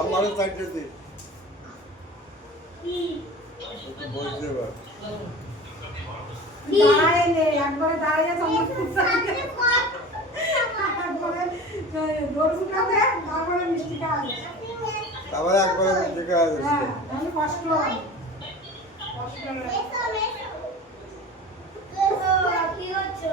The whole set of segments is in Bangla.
আমারও চাইতে দে বলতে পার দাঁড়াইলে একবারে দাঁড়াইলে তারপরে দরজু খাবে তারপরে মিষ্টি খাওয়া তারপরে একবারে মিষ্টি খাওয়া হ্যাঁ তাহলে কষ্ট হয় কি হচ্ছে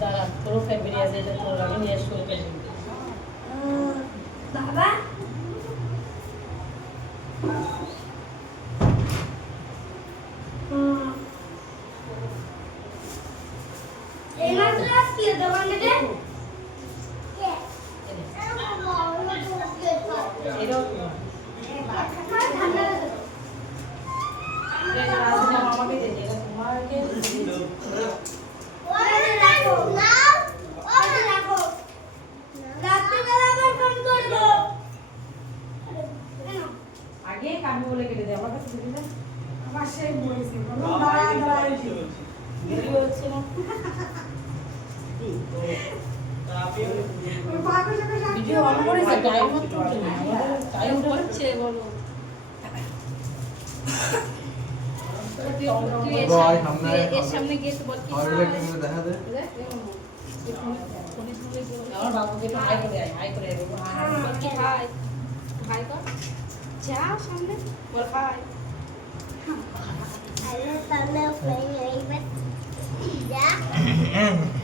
দাঁড়া তোর ফেব্রিয়া যেটা তোর আমি নিয়ে শুরু করে বাবা এই মাত্র আসছি দোকান থেকে এরকম আমাকে দে এটা তোমাকে ওরে রাখো নাও ওরে রাখো রাত্রিবেলা আবার ফোন করবো আগে কামি বলে কেটে দে আমার কাছে দিবি না আমার সেই বলেছে দাঁড়ায় দাঁড়ায় ভিডিও হচ্ছে না ভিডিও অন করেছে টাইম মতো না আমাদের টাইম হচ্ছে বলো এর সামনে গিয়ে তো বল কি দেখা দে আমার বাবুকে একটু হাই করে আয় হাই করে আয় বল কি হাই হাই কর যা সামনে বল high I love the milk when you eat it. Yeah?